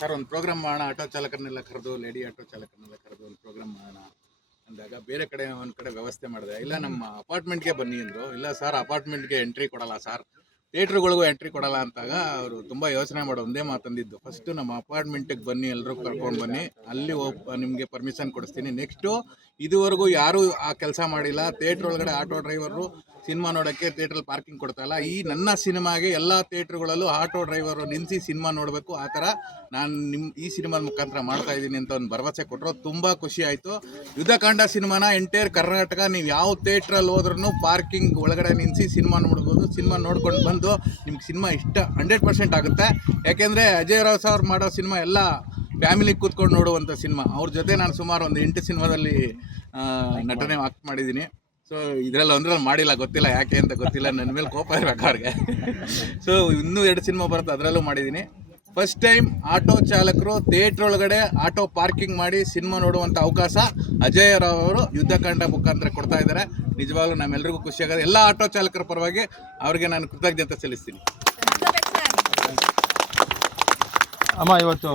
Sir ಒಂದು program ಮಾಡೋಣ, auto ಚಾಲಕರನ್ನೆಲ್ಲ ಕರೆದು, ಲೇಡಿ ಆಟೋ ಚಾಲಕರನ್ನೆಲ್ಲ ಕರೆದು ಒಂದು ಪ್ರೋಗ್ರಾಮ್ ಮಾಡೋಣ ಅಂದಾಗ ಬೇರೆ ಕಡೆ ಒಂದು ಕಡೆ ವ್ಯವಸ್ಥೆ ಮಾಡಿದೆ. ಇಲ್ಲ ನಮ್ಮ ಅಪಾರ್ಟ್ಮೆಂಟ್ಗೆ ಬನ್ನಿ ಅಂದರು. ಇಲ್ಲ ಸರ್ ಅಪಾರ್ಟ್ಮೆಂಟ್ಗೆ ಎಂಟ್ರಿ ಕೊಡಲ್ಲ ಸರ್, ಥಿಯೇಟ್ರುಗಳಿಗೂ ಎಂಟ್ರಿ ಕೊಡಲ್ಲ ಅಂತಾಗ ಅವರು ತುಂಬ ಯೋಚನೆ ಮಾಡೋ ಒಂದೇ ಮಾತಂದಿದ್ದು, ಫಸ್ಟು ನಮ್ಮ ಅಪಾರ್ಟ್ಮೆಂಟಿಗೆ ಬನ್ನಿ, ಎಲ್ಲರೂ ಕರ್ಕೊಂಡು ಬನ್ನಿ, ಅಲ್ಲಿ ನಿಮಗೆ ಪರ್ಮಿಷನ್ ಕೊಡಿಸ್ತೀನಿ. ನೆಕ್ಸ್ಟು ಇದುವರೆಗೂ ಯಾರೂ ಆ ಕೆಲಸ ಮಾಡಿಲ್ಲ. ಥಿಯೇಟ್ರ್ ಒಳಗಡೆ ಆಟೋ ಡ್ರೈವರು ಸಿನಿಮಾ ನೋಡೋಕ್ಕೆ ಥಿಯೇಟ್ರಲ್ಲಿ ಪಾರ್ಕಿಂಗ್ ಕೊಡ್ತಾಯಿಲ್ಲ. ಈ ನನ್ನ ಸಿನಿಮಾಗೆ ಎಲ್ಲ ಥಿಯೇಟ್ರುಗಳಲ್ಲೂ ಆಟೋ ಡ್ರೈವರು ನಿಲ್ಲಿಸಿ ಸಿನಿಮಾ ನೋಡಬೇಕು. ಆ ಥರ ನಾನು ಈ ಸಿನಿಮಾದ ಮುಖಾಂತರ ಮಾಡ್ತಾ ಇದ್ದೀನಿ ಅಂತ ಒಂದು ಭರವಸೆ ಕೊಟ್ಟರು. ತುಂಬ ಖುಷಿ ಆಯಿತು. ಯುದ್ಧಕಾಂಡ ಸಿನಿಮಾನ ಎಂಟೈರ್ ಕರ್ನಾಟಕ ನೀವು ಯಾವ ಥಿಯೇಟ್ರಲ್ಲಿ ಹೋದ್ರೂ ಪಾರ್ಕಿಂಗ್ ಒಳಗಡೆ ನಿಲ್ಲಿಸಿ ಸಿನಿಮಾ ನೋಡ್ಬೋದು. ಸಿನಿಮಾ ನೋಡ್ಕೊಂಡು ಬಂದು ನಿಮ್ಗೆ ಸಿನಿಮಾ ಇಷ್ಟ 100% ಆಗುತ್ತೆ. ಯಾಕೆಂದರೆ ಅಜಯ್ ರಾವ್ ಸರ್ ಮಾಡೋ ಸಿನಿಮಾ ಎಲ್ಲ ಫ್ಯಾಮಿಲಿಗೆ ಕೂತ್ಕೊಂಡು ನೋಡುವಂಥ ಸಿನಿಮಾ. ಅವ್ರ ಜೊತೆ ನಾನು ಸುಮಾರು ಒಂದು 8 ಸಿನಿಮಾದಲ್ಲಿ ನಟನೆ ಆಕ್ಟ್ ಮಾಡಿದ್ದೀನಿ. ಸೊ ಇದರಲ್ಲಿ ಒಂದ್ರಲ್ಲಿ ಮಾಡಿಲ್ಲ, ಗೊತ್ತಿಲ್ಲ ಯಾಕೆ ಅಂತ ಗೊತ್ತಿಲ್ಲ, ನನ್ನ ಮೇಲೆ ಕೋಪ ಇರಬೇಕು ಅವ್ರಿಗೆ. ಸೊ ಇನ್ನೂ 2 ಸಿನಿಮಾ ಬರುತ್ತೆ, ಅದರಲ್ಲೂ ಮಾಡಿದ್ದೀನಿ. ಫಸ್ಟ್ ಟೈಮ್ ಆಟೋ ಚಾಲಕರು ಥಿಯೇಟ್ರ್ ಒಳಗಡೆ ಆಟೋ ಪಾರ್ಕಿಂಗ್ ಮಾಡಿ ಸಿನಿಮಾ ನೋಡುವಂಥ ಅವಕಾಶ ಅಜಯ್ ರಾವ್ ಅವರು ಯುದ್ಧಕಾಂಡ ಮುಖಾಂತರ ಕೊಡ್ತಾ ಇದ್ದಾರೆ. ನಿಜವಾಗ್ಲೂ ನಮ್ಮೆಲ್ಲರಿಗೂ ಖುಷಿಯಾಗುತ್ತೆ. ಎಲ್ಲ ಆಟೋ ಚಾಲಕರ ಪರವಾಗಿ ಅವರಿಗೆ ನಾನು ಕೃತಜ್ಞತೆ ಸಲ್ಲಿಸ್ತೀನಿ. ಅಮ್ಮ, ಇವತ್ತು